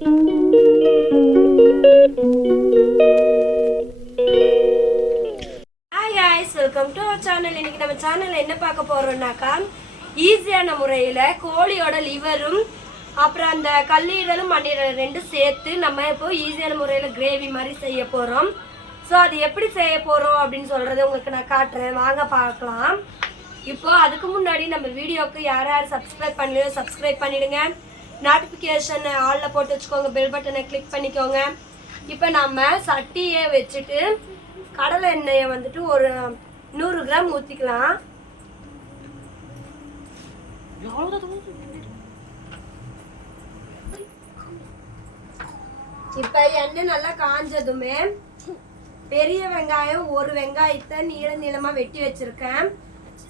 Welcome to our channel. இன்னைக்கு நம்ம சேனல்ல என்ன பார்க்க போறோம்னாக்கா, ஈஸியான முறையில் கோழியோட லிவரும் அப்புறம் அந்த கல்லீரலும் மண்ணீரலும் ரெண்டும் சேர்த்து நம்ம இப்போ ஈஸியான முறையில் கிரேவி மாதிரி செய்ய போகிறோம். ஸோ அது எப்படி செய்ய போகிறோம் அப்படின்னு சொல்கிறத உங்களுக்கு நான் காட்டுறேன், வாங்க பார்க்கலாம். இப்போ அதுக்கு முன்னாடி நம்ம வீடியோவுக்கு யார் யார் சப்ஸ்கிரைப் பண்ணலையோ சப்ஸ்கிரைப் பண்ணிவிடுங்க. நோட்டிஃபிகேஷன் ஆலில் போட்டு வச்சுக்கோங்க, பெல் பட்டனை கிளிக் பண்ணிக்கோங்க. இப்போ நம்ம சட்டியை வச்சுட்டு கடலை எண்ணெயை வந்துட்டு ஒரு 100 கிராம் ஊற்றிக்கலாம். இப்போ எண்ணெய் நல்லா காஞ்சதுமே பெரிய வெங்காயம் ஒரு வெங்காயத்தை நீளமாக வெட்டி வச்சிருக்கேன்.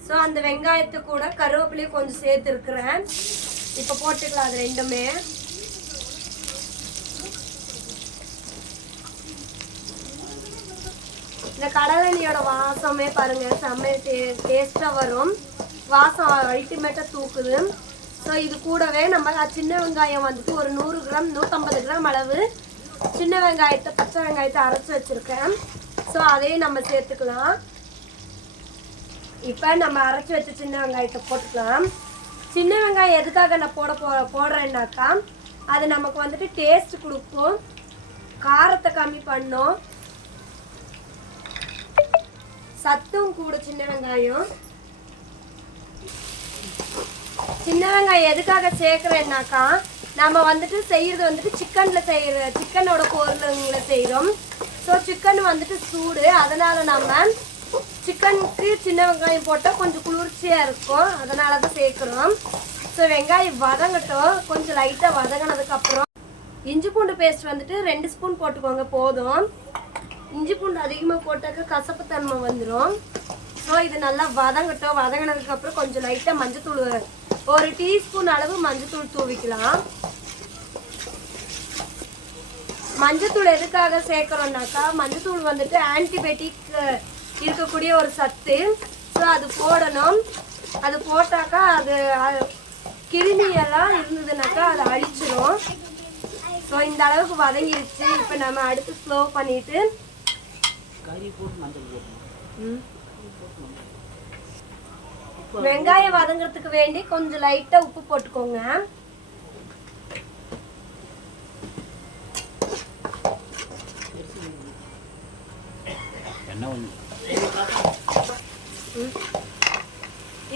ஸோ அந்த வெங்காயத்தை கூட கருவேப்பிலையும் கொஞ்சம் சேர்த்துருக்குறேன். இப்போ போட்டுக்கலாம் அது ரெண்டுமே. இந்த கடலெண்ணெயோட வாசமே பாருங்க செம்ம டேஸ்ட்டாக வரும், வாசம் அல்டிமேட்டாக தூக்குது. ஸோ இது கூடவே நம்ம சின்ன வெங்காயம் வந்துட்டு ஒரு 100 கிராம் 150 கிராம் அளவு சின்ன வெங்காயத்தை பச்சை வெங்காயத்தை அரைச்சி வச்சுருக்கேன். ஸோ அதையும் நம்ம சேர்த்துக்கலாம். இப்போ நம்ம அரைச்சி வச்ச சின்ன வெங்காயத்தை போட்டுக்கலாம். சின்ன வெங்காயம் எதுக்காக நான் போடுறேன்னாக்கா, அது நமக்கு வந்துட்டு டேஸ்ட் கொடுக்கும், காரத்தை கம்மி பண்ணும், சத்தும் கூட. சின்ன வெங்காயம் எதுக்காக சேர்க்குறேன்னாக்கா, நம்ம வந்துட்டு செய்கிறது வந்துட்டு சிக்கனோட பொருளுங்களை செய்கிறோம். ஸோ சிக்கன் வந்துட்டு சூடு, அதனால் நம்ம சிக்கனுக்கு சின்ன வெங்காயம் போட்டால் கொஞ்சம் குளிர்ச்சியாக இருக்கும், அதனால தான் சேர்க்குறோம். ஸோ வெங்காயம் வதங்கட்டும். கொஞ்சம் லைட்டாக வதங்கினதுக்கப்புறம் இஞ்சி பூண்டு பேஸ்ட் வந்துட்டு 2 ஸ்பூன் போட்டுக்கோங்க போதும். இஞ்சி பூண்டு அதிகமாக போட்டாக்க கசப்பு தன்மை வந்துடும். ஸோ இது நல்லா வதங்கட்டும். வதங்கினதுக்கப்புறம் கொஞ்சம் லைட்டாக மஞ்சத்தூள், ஒரு டீஸ்பூன் அளவு மஞ்சத்தூள் தூவிக்கலாம். மஞ்சத்தூள் எதுக்காக சேர்க்குறோம்னாக்கா, மஞ்சத்தூள் வந்துட்டு ஆன்டிபயோட்டிக் இருக்கக்கூடிய ஒரு சத்து. ஸோ அது போடணும். அது போட்டாக்கா அது கிருமியெல்லாம் இருந்ததுனாக்கா அதை அழிச்சிடும். ஸோ இந்த அளவுக்கு வதங்கிடுச்சு. இப்போ நம்ம அடுத்து ஸ்லோ பண்ணிட்டு வெங்காயம் வதங்கிறதுக்கு வேண்டி கொஞ்சம் லைட்டா உப்பு போட்டுக்கோங்க.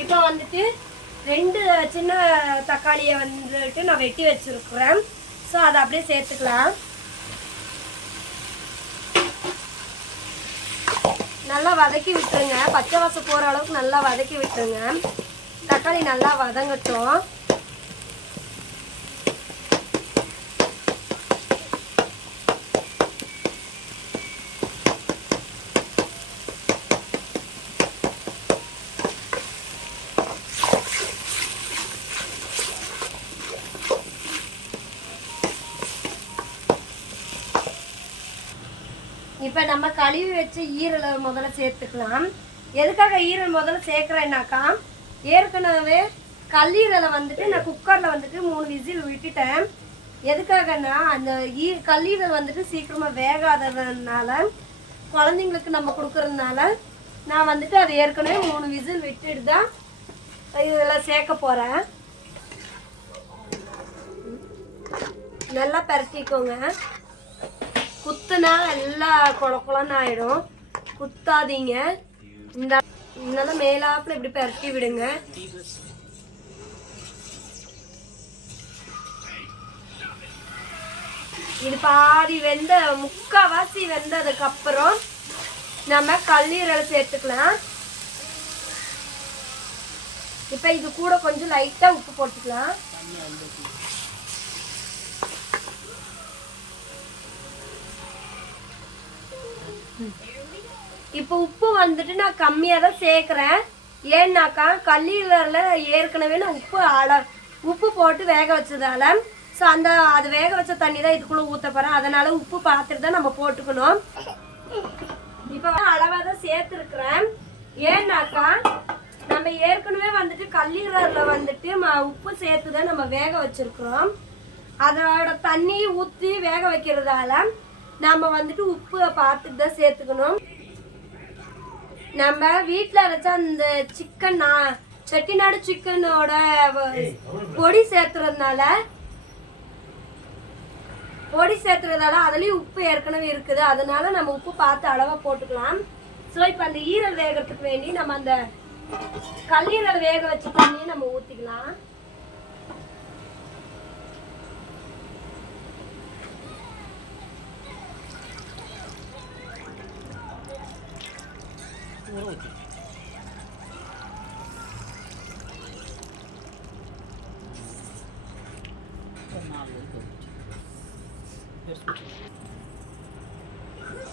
இப்போ வந்துட்டு 2 சின்ன தக்காளியை வந்துட்டு நான் வெட்டி வச்சிருக்கிறேன். ஸோ அதை அப்படியே சேர்த்துக்கலாம். நல்லா வதக்கி விட்டுருங்க, பச்சை வாசம் போகிற அளவுக்கு நல்லா வதக்கி விட்டுருங்க. தக்காளி நல்லா வதங்கட்டும். இப்போ நம்ம கழுவி வச்சு ஈரலை முதல்ல சேர்த்துக்கலாம். எதுக்காக ஈரல் முதல்ல சேர்க்குறேன்னாக்கா, ஏற்கனவே கல்லீரலை வந்துட்டு நான் குக்கரில் வந்துட்டு 3 விசில் விட்டுட்டேன். எதுக்காகன்னா, அந்த கல்லீரல் வந்துட்டு சீக்கிரமாக வேகாததுனால, குழந்தைங்களுக்கு நம்ம கொடுக்கறதுனால நான் வந்துட்டு அதை ஏற்கனவே 3 விசில் விட்டுட்டு தான் இதில் சேர்க்க போகிறேன். நல்லா பரட்டிக்கோங்க. குத்துனா எல்லா குழக்குலன்னு ஆயிடும், குத்தாதீங்க. இந்த மேலாப்புல இப்படி பரட்டி விடுங்க. இது பாதி முக்காவாசி வெந்ததுக்கு அப்புறம் நம்ம கல்லீரலை சேர்த்துக்கலாம். இப்ப இது கூட கொஞ்சம் லைட்டா உப்பு போட்டுக்கலாம். இப்போ உப்பு வந்துட்டு நான் கம்மியாக தான் சேர்க்குறேன். ஏன்னாக்கா கல்லீரலில் ஏற்கனவே நான் உப்பு போட்டு வேக வச்சதால, ஸோ அது வேக வச்ச தண்ணி தான் இதுக்குள்ளே ஊற்ற போகிறேன். அதனால் உப்பு பார்த்துட்டு தான் நம்ம போட்டுக்கணும். இப்போ அளவாக தான் சேர்த்துருக்குறேன். ஏன்னாக்கா நம்ம ஏற்கனவே வந்துட்டு கல்லீரலில் வந்துட்டு உப்பு சேர்த்து தான் நம்ம வேக வச்சுருக்குறோம். அதோட தண்ணி ஊற்றி வேக வைக்கிறதால நம்ம வந்துட்டு உப்பு பார்த்துட்டு தான் சேர்த்துக்கணும். நம்ம வீட்டில் அரைச்சா அந்த சிக்கன் செட்டிநாடு சிக்கனோட பொடி சேர்த்துறதால அதுலேயும் உப்பு ஏற்கனவே இருக்குது. அதனால நம்ம உப்பு பார்த்து அளவாக போட்டுக்கலாம். ஸோ இப்போ அந்த ஈரல் வேகிறதுக்கு வேண்டி நம்ம அந்த கல்லீரல் வேக வச்ச தண்ணியை நம்ம ஊற்றிக்கலாம்.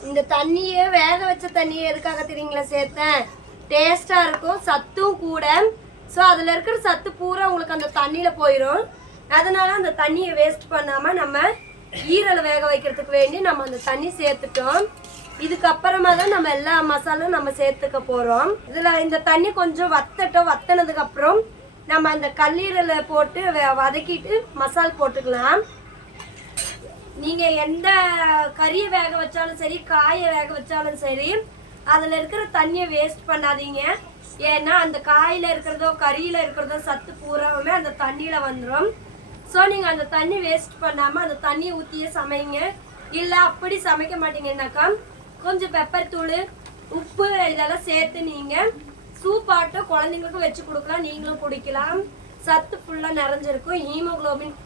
இந்த தண்ணியே வேக வச்ச தண்ணியே எதுக்காக தெரியுங்களா சேர்த்தேன்? டேஸ்டா இருக்கும், சத்தும் கூட. ஸோ அதில் இருக்கிற சத்து பூரா உங்களுக்கு அந்த தண்ணியில் போயிடும். அதனால அந்த தண்ணியை வேஸ்ட் பண்ணாமல் நம்ம ஈரலை வேக வைக்கிறதுக்கு வேண்டி நம்ம அந்த தண்ணி சேர்த்துட்டோம். இதுக்கப்புறமா தான் நம்ம எல்லா மசாலும் நம்ம சேர்த்துக்க போகிறோம். இதில் இந்த தண்ணி கொஞ்சம் வத்தினதுக்கு அப்புறம் நம்ம அந்த கல்லீரலை போட்டு வதக்கிட்டு மசால் போட்டுக்கலாம். நீங்கள் எந்த கறியை வேக வச்சாலும் சரி, காயை வேக வச்சாலும் சரி, அதில் இருக்கிற தண்ணியை வேஸ்ட் பண்ணாதீங்க. ஏன்னா அந்த காயில் இருக்கிறதோ கறியில் இருக்கிறதோ சத்து பூராவுமே அந்த தண்ணியில் வந்துடும். ஸோ நீங்கள் அந்த தண்ணி வேஸ்ட் பண்ணாமல் அந்த தண்ணியை ஊற்றியே சமைங்க. இல்லை அப்படி சமைக்க மாட்டீங்கன்னாக்கா கொஞ்சம் பெப்பர் தூள், உப்பு இதெல்லாம் சேர்த்து நீங்கள் சூப்பாட்டோ குழந்தைங்களுக்கும் வச்சு கொடுக்கலாம், நீங்களும் குடிக்கலாம். சத்து ஃபுல்லாக நிறைஞ்சிருக்கும். ஹீமோகுளோபின்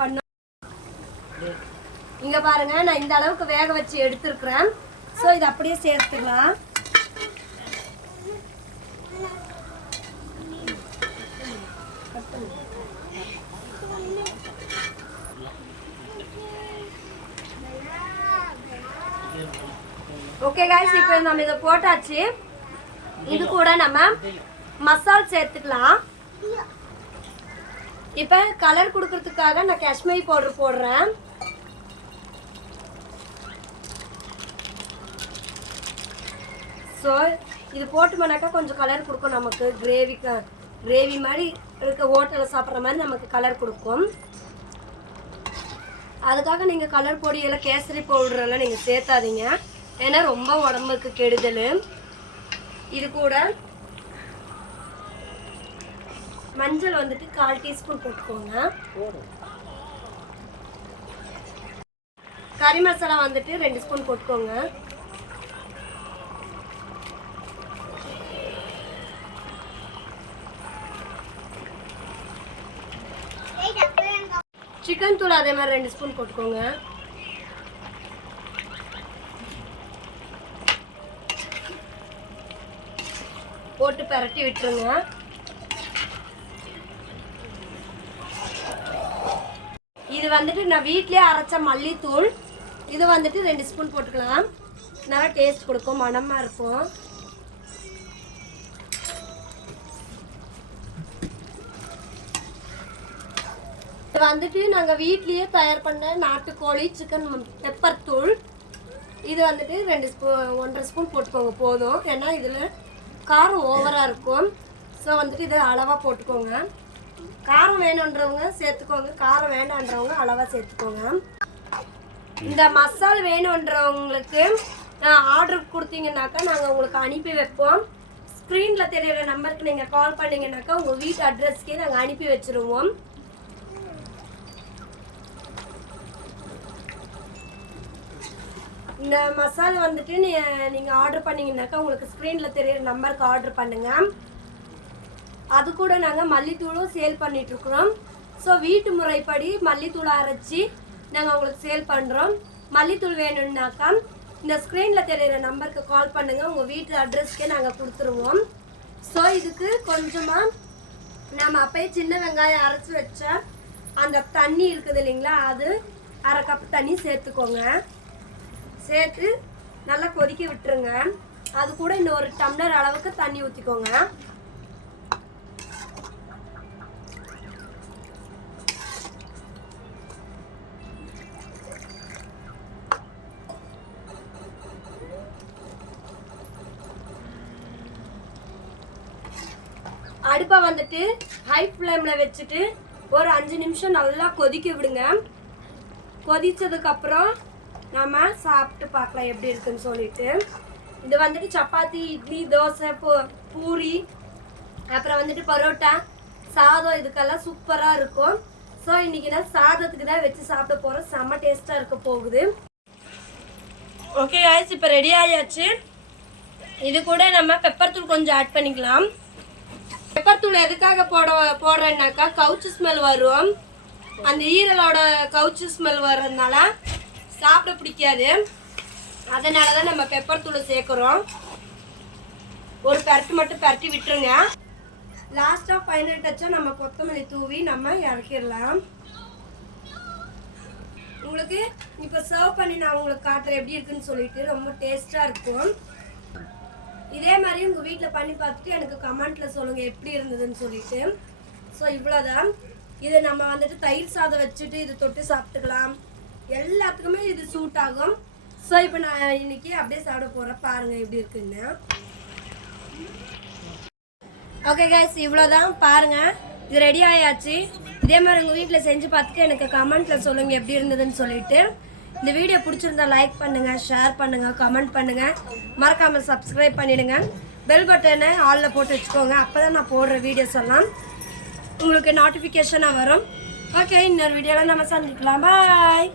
பண்ண இங்கே பாருங்க, நான் இந்த அளவுக்கு வேக வச்சு எடுத்துருக்குறேன். ஸோ இதை அப்படியே சேர்த்துக்கலாம். ஓகே गाइस, இப்போ நம்ம இதை போட்டாச்சு. இது கூட நம்ம மசால் சேர்த்துக்கலாம். இப்போ கலர் கொடுக்கறதுக்காக நான் காஷ்மீரி பவுடர் போடுறேன். ஸோ இது போட்டோம்னாக்கா கொஞ்சம் கலர் கொடுக்கும் நமக்கு. கிரேவி மாதிரி இருக்க ஹோட்டலில் சாப்பிட்ற மாதிரி நமக்கு கலர் கொடுக்கும். அதுக்காக நீங்கள் கலர் பொடியெல்லாம் கேசரி பவுடரெல்லாம் நீங்கள் சேர்த்தாதீங்க. ஏன்னா ரொம்ப உடம்புக்கு கெடுதல். இது கூட மஞ்சள் வந்துட்டு 1/4 டீஸ்பூன் போட்டுக்கோங்க. கறி மசாலா வந்துட்டு 2 ஸ்பூன் போட்டுக்கோங்க. சிக்கன் தூள் அதே மாதிரி 2 ஸ்பூன் போட்டுக்கோங்க. போட்டு பரட்டி விட்டுருங்க. இது வந்துட்டு நான் வீட்லயே அரைச்ச மல்லித்தூள். இது வந்துட்டு 2 ஸ்பூன் போட்டுக்கலாம். நல்லா டேஸ்ட் கொடுக்கும், மணமாக இருக்கும். இது வந்துட்டு நாங்கள் வீட்லேயே தயார் பண்ண நாட்டுக்கோழி சிக்கன் பெப்பர் தூள். இது வந்துட்டு 1.5 ஸ்பூன் போட்டுக்கோங்க போதும். ஏன்னா இதில் காரம் ஓவராக இருக்கும். ஸோ வந்துட்டு இதை அளவாக போட்டுக்கோங்க. காரம் வேணுன்றவங்க சேர்த்துக்கோங்க, காரம் வேண்டான்றவங்க அளவாக சேர்த்துக்கோங்க. இந்த மசால் வேணுன்றவங்களுக்கு ஆர்டர் கொடுத்தீங்கன்னாக்கா நாங்கள் உங்களுக்கு அனுப்பி வைப்போம். ஸ்க்ரீனில் தெரியிற நம்பருக்கு நீங்கள் கால் பண்ணிங்கனாக்கா உங்கள் வீட்டு அட்ரஸ்க்கே நாங்கள் அனுப்பி வச்சுருவோம். இந்த மசாலா வந்துட்டு நீங்கள் ஆர்டர் பண்ணிங்கனாக்கா உங்களுக்கு ஸ்க்ரீனில் தெரியிற நம்பருக்கு ஆர்டர் பண்ணுங்கள். அது கூட நாங்கள் மல்லித்தூளும் சேல் பண்ணிகிட்ருக்குறோம். ஸோ வீட்டு முறைப்படி மல்லித்தூளை அரைச்சி நாங்கள் உங்களுக்கு சேல் பண்ணுறோம். மல்லித்தூள் வேணும்னாக்கா இந்த ஸ்க்ரீனில் தெரியிற நம்பருக்கு கால் பண்ணுங்கள், உங்கள் வீட்டு அட்ரஸ்க்கே நாங்கள் கொடுத்துருவோம். ஸோ இதுக்கு கொஞ்சமாக நம்ம அப்போயே சின்ன வெங்காயம் அரைச்சி வச்ச அந்த தண்ணி இருக்குது இல்லைங்களா, அது 1/2 கப் தண்ணி சேர்த்துக்கோங்க. சேர்த்து நல்லா கொதிக்க விட்டுருங்க. அது கூட இன்னும் 1 டம்ளர் அளவுக்கு தண்ணி ஊற்றிக்கோங்க. அடுப்பை வந்துட்டு ஹை ஃப்ளேமில் வச்சுட்டு ஒரு 5 நிமிஷம் நல்லா கொதிக்க விடுங்க. கொதிச்சதுக்கப்புறம் நம்ம சாப்பிட்டு பார்க்கலாம் எப்படி இருக்குன்னு சொல்லிட்டு. இது வந்துட்டு சப்பாத்தி, இட்லி, தோசை, பூரி, அப்புறம் வந்துட்டு பரோட்டா, சாதம் இதுக்கெல்லாம் சூப்பராக இருக்கும். ஸோ இன்றைக்கி நான் சாதத்துக்கு தான் வச்சு சாப்பிட போகிறோம். செம்ம டேஸ்ட்டாக இருக்க போகுது. ஓகே காய்ஸ், இப்போ ரெடி ஆயாச்சு. இது கூட நம்ம பெப்பர் தூள் கொஞ்சம் ஆட் பண்ணிக்கலாம். பெப்பர் தூள் எதுக்காக போடுறேன்னாக்கா கவுச்சு ஸ்மெல் வரும். அந்த ஈரலோட கவுச்சு ஸ்மெல் வர்றதுனால சாப்பிட பிடிக்காது. அதனால தான் நம்ம பெப்பர் தூளை சேர்க்குறோம். ஒரு பரட்டு மட்டும் பரட்டி விட்டுருங்க. லாஸ்ட்டாக ஃபைனல் டச்சாக நம்ம கொத்தமல்லி தூவி நம்ம இறக்கிடலாம். உங்களுக்கு இப்போ சர்வ் பண்ணி நான் உங்களுக்கு காட்டுறேன் எப்படி இருக்குன்னு சொல்லிட்டு. ரொம்ப டேஸ்ட்டாக இருக்கும். இதே மாதிரி உங்கள் வீட்டில் பண்ணி பார்த்துட்டு எனக்கு கமெண்ட்டில் சொல்லுங்கள் எப்படி இருந்ததுன்னு சொல்லிட்டு. ஸோ இவ்வளோதான். இதை நம்ம வந்துட்டு தயிர் சாதம் வச்சுட்டு இது தொட்டு சாப்பிட்டுக்கலாம். எல்லாத்துக்குமே இது சூட் ஆகும். ஸோ இப்போ நான் இன்னைக்கு அப்படியே சாப்பிட போகிறேன். பாருங்கள் எப்படி இருக்குன்னு. ஓகே கைஸ், இவ்வளோதான். பாருங்கள், இது ரெடி ஆயாச்சு. இதே மாதிரி உங்கள் வீட்டில் செஞ்சு பார்த்துட்டு எனக்கு கமெண்ட்டில் சொல்லுங்கள் எப்படி இருந்ததுன்னு சொல்லிட்டு. இந்த வீடியோ பிடிச்சிருந்தா லைக் பண்ணுங்கள், ஷேர் பண்ணுங்கள், கமெண்ட் பண்ணுங்கள். மறக்காமல் சப்ஸ்கிரைப் பண்ணிவிடுங்க. பெல் பட்டனை ஆலில் போட்டு வச்சுக்கோங்க. அப்போ தான் நான் போடுற வீடியோஸ் எல்லாம் உங்களுக்கு நோட்டிஃபிகேஷனாக வரும். ஓகே, இன்னொரு வீடியோவில் நம்ம சந்திக்கலாம். பாய்.